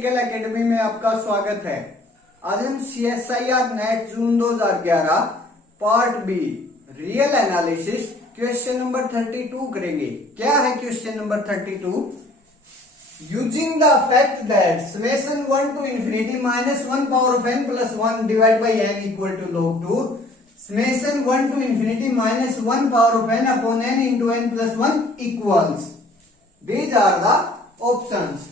Practical academy में आपका स्वागत है। आज हम CSIR net June 2011 part be real analysis question number 32 करेंगे। क्या है question number 32? Using the fact that summation 1 to infinity minus 1 power of n plus 1 divided by n equal to log 2 summation 1 to infinity minus 1 power of n upon n into n plus 1 equals these are the options।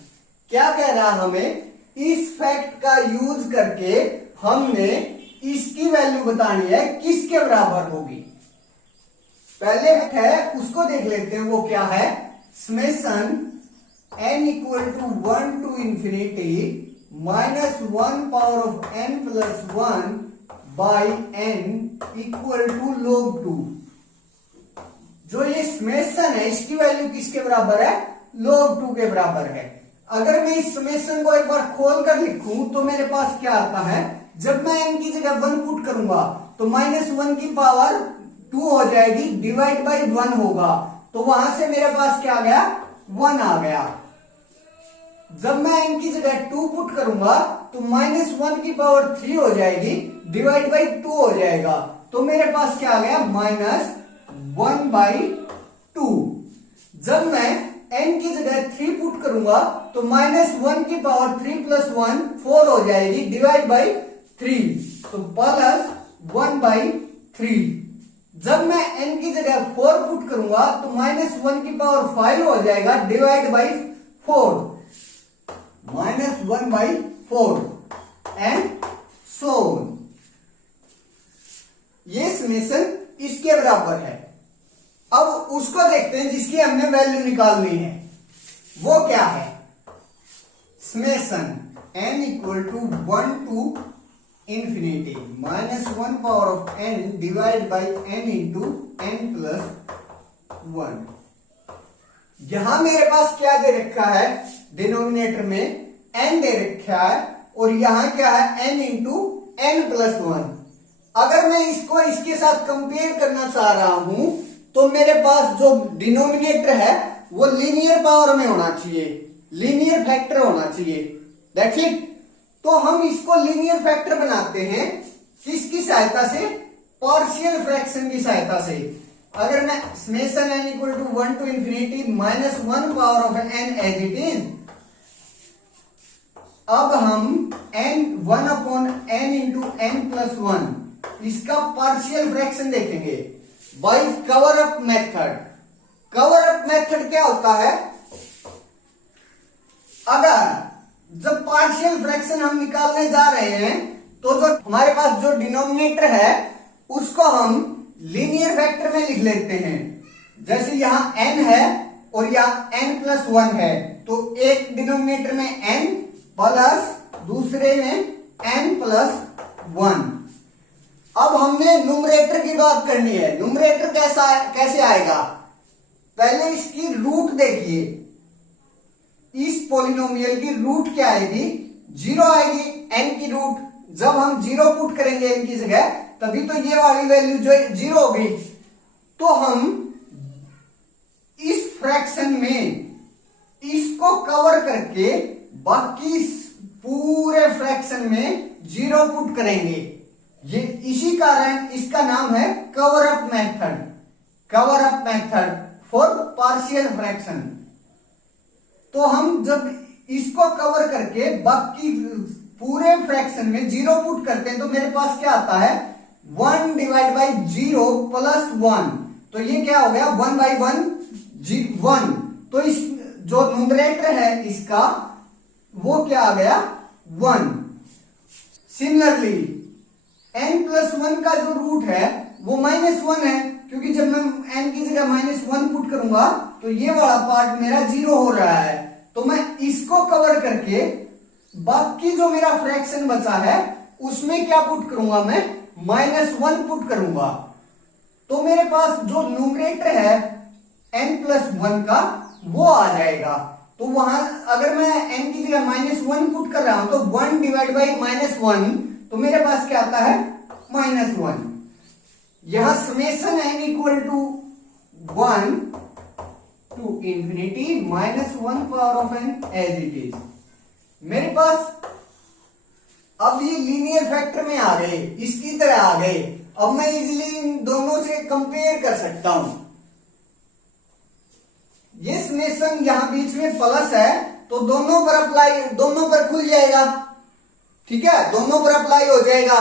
क्या कह रहा है हमें? इस fact का use करके हमने इसकी वैल्यू बतानी है किसके बराबर होगी। पहले है उसको देख लेते हैं, वो क्या है? Summation n equal to 1 to infinity minus 1 power of n plus 1 by n equal to log 2। जो ये समेशन है इसकी वैल्यू किसके बराबर है? log 2 के बराबर है। अगर मैं इस समेशन को एक बार खोल कर लिखूं तो मेरे पास क्या आता है? जब मैं n की जगह 1 पुट करूंगा तो माइनस 1 की पावर 2 हो जाएगी, डिवाइड बाई 1 होगा, तो वहां से मेरे पास क्या आ गया? 1 आ गया। जब मैं n की जगह 2 पुट करूंगा तो माइनस 1 की पावर 3 हो जाएगी, डिवाइड बाई 2 हो जाएगा, तो मेरे पास क्या आ गया? Minus 1 by 2। जब मैं n की जगह 3 पुट करूंगा तो माइनस 1 की पावर 3 प्लस 1 4 हो जाएगी, डिवाइड बाई 3, तो प्लस 1 बाई 3। जब मैं n की जगह 4 पुट करूंगा तो माइनस 1 की पावर 5 हो जाएगा, divide by 4, minus 1 by 4 and so on. ये समेशन इसके बराबर है। अब उसको देखते हैं जिसकी हमने वैल्यू निकालनी है। वो क्या है? Summation n equal to 1 to infinity minus 1 power of n divide by n into n plus 1। यहां मेरे पास क्या दे रखा है? डिनोमिनेटर में n दे रखा है और यहां क्या है? n into n plus 1। अगर मैं इसको इसके साथ कंपेयर करना चाह रहा हूं तो मेरे पास जो डिनोमिनेटर है वो लीनियर पावर में होना चाहिए, लीनियर फैक्टर होना चाहिए। That's it. तो हम इसको लीनियर फैक्टर बनाते हैं किसकी सहायता से? पार्शियल फ्रैक्शन की सहायता से। अगर मैं summation n equal to 1 to infinity minus 1 power of n as it is, अब हम n 1 upon n into n plus 1 इसका पार्शियल फ्रैक्शन देखेंगे by cover up method. Cover up method क्या होता है? अगर जब पार्शियल फ्रैक्शन हम निकालने जा रहे हैं तो जो हमारे पास जो डिनोमिनेटर है उसको हम लीनियर फैक्टर में लिख लेते हैं। जैसे यहां n है और यहां n प्लस 1 है, तो एक डिनोमिनेटर में n प्लस दूसरे में n प्लस 1। अब हमने न्यूमरेटर की बात करनी है। न्यूमरेटर कैसे आएगा? पहले इसकी रूट देखिए। इस पॉलिनोमियल की रूट क्या आएगी? 0 आएगी, n की रूट। जब हम 0 पुट करेंगे n की जगह तभी तो ये वाली वैल्यू जो 0 होगी। तो हम इस फ्रैक्शन में इसको कवर करके बाकी पूरे फ्रैक्शन में 0 पुट करेंगे। ये इसी कारण इसका नाम है cover up method. Cover up method for partial fraction. तो हम जब इसको कवर करके बाकी पूरे फ्रैक्शन में 0 पुट करते हैं तो मेरे पास क्या आता है? 1 डिवाइड बाई 0 प्लस 1, तो ये क्या हो गया? 1 बाई 1। तो इस जो न्यूमरेटर है इसका वो क्या आ गया? 1। सिमिलरली n प्लस 1 का जो रूट है वो माइनस 1 है, क्योंकि जब मैं n की जगह माइनस 1 पुट करूंगा तो ये वाला पार्ट मेरा 0 हो रहा है। तो मैं इसको कवर करके बाकी जो मेरा फ्रैक्शन बचा है उसमें क्या पुट करूंगा? मैं माइनस 1 पुट करूंगा। तो मेरे पास जो न्यूमरेटर है n प्लस 1 का वो आ जाएगा। तो वहां अगर मैं n की जगह माइनस 1 पुट कर रहा हूं तो 1 डिवाइड बाई माइनस 1, तो मेरे पास क्या आता है? माइनस 1। यहां summation n equal to 1 to infinity minus 1 power of n as it is। मेरे पास अब ये लीनियर फैक्टर में आ गए, इसकी तरह आ गए। अब मैं इजीली इन दोनों से कंपेयर कर सकता हूं। ये समेशन यहां बीच में प्लस है तो दोनों पर अप्लाई, दोनों पर खुल जाएगा। ठीक है, दोनों पर अप्लाई हो जाएगा।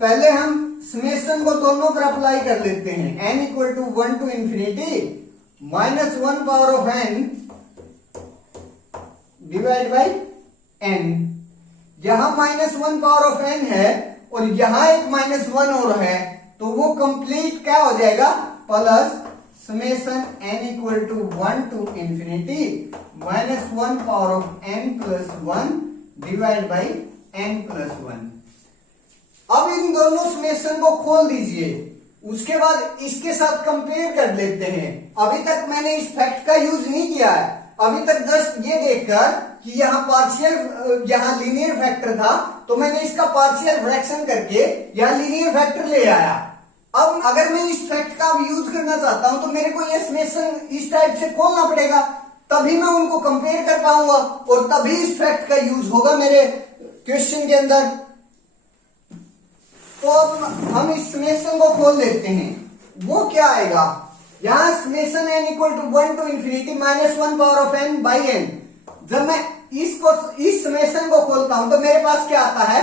पहले हम समेशन को दोनों पर अप्लाई कर लेते हैं। n equal to 1 to infinity minus 1 power of n divide by n। यहां माइनस 1 पावर ऑफ n है और यहां एक माइनस 1 और है, तो वो कंप्लीट क्या हो जाएगा, plus summation n equal to 1 to infinity minus 1 power of n plus 1 divide by n plus 1। अब इन दोनों समेशन को खोल दीजिए, उसके बाद इसके साथ कंपेयर कर लेते हैं। अभी तक मैंने इस फैक्ट का यूज नहीं किया है, अभी तक जस्ट ये देखकर कि यहाँ पार्शियल, यहाँ लीनियर फैक्टर था तो मैंने इसका पार्शियल फ्रैक्शन करके यहाँ लीनियर फैक्टर ले आया। अब अगर मैं इस फैक्ट का यूज करना चाहता हूं तो मेरे को ये समेशन इस टाइप से खोलना पड़ेगा, तभी मैं उनको कंपेयर कर पाऊंगा और तभी इस फैक्ट का यूज होगा मेरे क्वेश्चन के अंदर। तो अब हम इस समेशन को खोल लेते हैं। वो क्या आएगा, यहां summation n equal to 1 to infinity minus 1 power of n by n। जब मैं इस समेशन को खोलता हूं तो मेरे पास क्या आता है,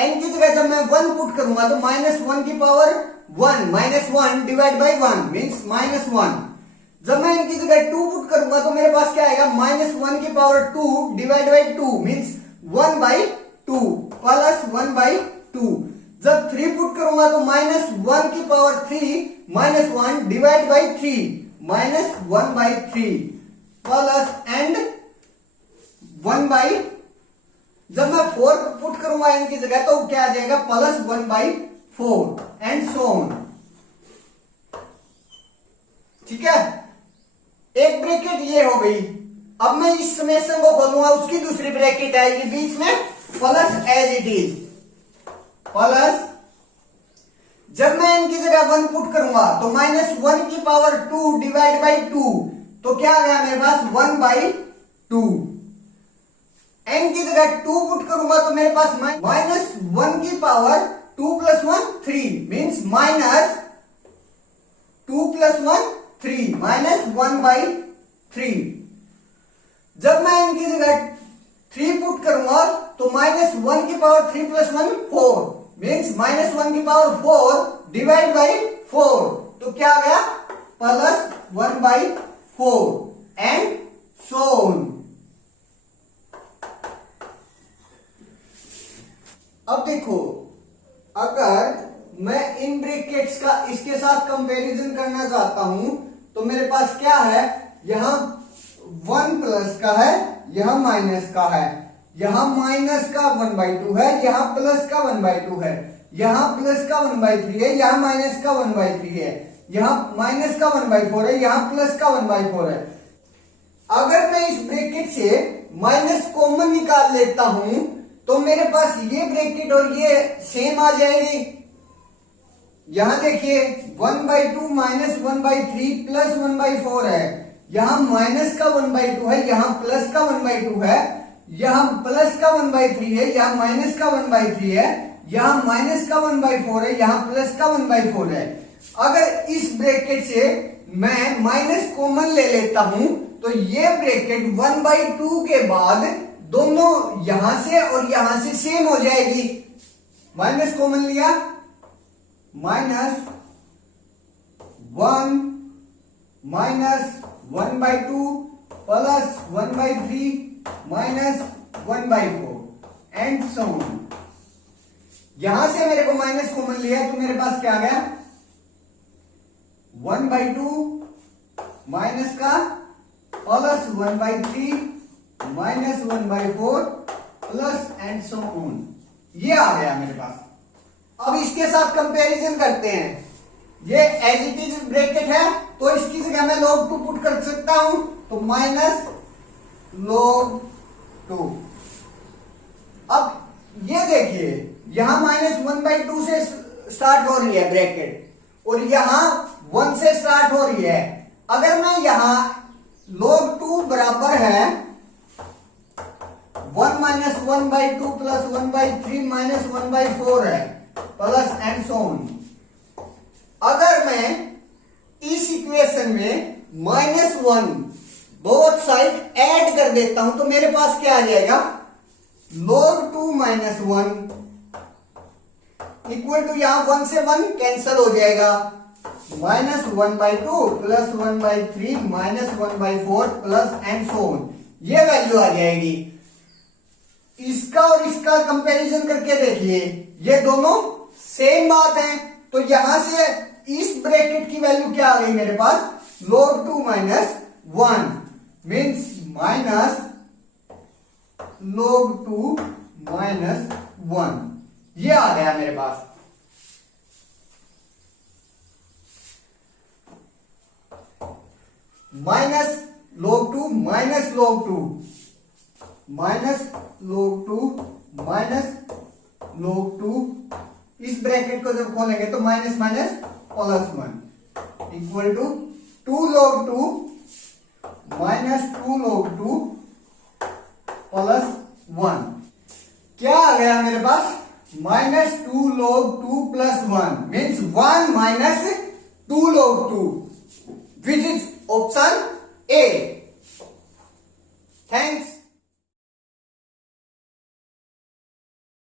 n की जगह जब मैं 1 पुट करूंगा तो माइनस 1 की power 1 minus 1 divide by 1 means minus 1। जब मैं इनकी जगह 2 पुट करूंगा तो मेरे पास क्या आएगा, माइनस 1 की power 2 divide by 2 means 1 by 2 plus 1 by 2। जब 3 पुट करूंगा तो माइनस 1 की power 3 minus 1 divide by 3 minus 1 by 3 plus and 1 by, जब मैं 4 पुट करूंगा इनकी जगह तो क्या आ जाएगा, plus 1 by 4 and so on. ठीक है, एक ब्रैकेट ये हो गई। अब मैं इस समेशन को खोलूंगा, उसकी दूसरी ब्रैकेट आएगी बीच में, plus as it is plus, जब मैं इनकी जगह 1 पुट करूंगा तो माइनस 1 की पावर 2 डिवाइड बाई 2, तो क्या आ गया मेरे पास 1 बाई 2। n की जगह 2 पुट करूंगा तो मेरे पास माइनस 1 की power 2 plus 1 3 means minus 2 plus 1 3 minus 1 by 3। जब मैं इनकी जगह 3 पुट करूंगा तो माइनस 1 की पावर 3 प्लस 1 4 मीन्स माइनस 1 की पावर 4 डिवाइड बाई 4, तो क्या आ गया, plus 1 by 4 and so on. अब देखो, अगर मैं इन ब्रैकेट्स का इसके साथ कंपैरिजन करना चाहता हूं तो मेरे पास क्या है, यहां 1 प्लस का है, यहां माइनस का है, यहां माइनस का 1/2 है, यहां प्लस का 1/2 है, यहां प्लस का 1/3 है, यहां माइनस का 1/3 है, यहां माइनस का 1/4 है, यहां प्लस का 1/4 है। अगर मैं इस ब्रैकेट से माइनस कॉमन निकाल लेता हूं तो मेरे पास ये ब्रैकेट और ये सेम आ जाएगी। यहां देखिए 1/2 माइनस 1/3 प्लस 1/4 है, यहां माइनस का 1/2 है, यहां प्लस का 1/2 है, यहां प्लस का 1/3 है, यहां माइनस का 1/3 है, यहां माइनस का 1/4 है, यहां प्लस का 1/4 है। अगर इस ब्रैकेट से मैं माइनस कॉमन ले लेता हूं तो ये ब्रैकेट 1/2 के बाद दोनों यहां से और यहां से सेम हो जाएगी। माइनस कॉमन लिया, minus 1 minus 1/2 plus 1/3 minus 1/4 and so on. यहां से मेरे को माइनस कॉमन लिया तो मेरे पास क्या आ गया, 1/2 माइनस का plus 1/3 minus 1/4 plus and so on, ये आ गया मेरे पास। अब इसके साथ कंपैरिजन करते हैं। ये एज इट इज ब्रैकेट है तो इसकी जगह मैं log 2 पुट कर सकता हूं, तो माइनस log 2। अब ये देखिए यहां माइनस 1/2 से स्टार्ट हो रही है ब्रैकेट और यहां 1 से स्टार्ट हो रही है। अगर मैं यहां log 2 बराबर है 1 माइनस 1/2 प्लस 1/3 माइनस 1/4 है, प्लस एंड सो ऑन। अगर मैं इस इक्वेशन में -1 बोथ साइड ऐड कर देता हूं तो मेरे पास क्या आ जाएगा, log 2 माइनस 1 इक्वल टू, यहां 1 से 1 कैंसल हो जाएगा, -1/2 plus 1/3 minus 1/4 plus and so on. ये वैल्यू आ जाएगी। इसका और इसका कंपैरिजन करके देखिए, ये दोनों सेम बात है। तो यहां से इस ब्रैकेट की वैल्यू क्या आ गई मेरे पास, log 2 minus 1 means minus log 2 minus 1, ये आ गया मेरे पास। Minus log 2 minus log 2 minus log 2 minus log 2, इस ब्रैकेट को जब खोलेंगे तो minus minus plus 1 equal to 2 log 2 minus 2 log 2 plus 1। क्या आ गया मेरे पास, -2 log 2 plus 1 means 1 minus 2 log 2 which is option A. Thanks.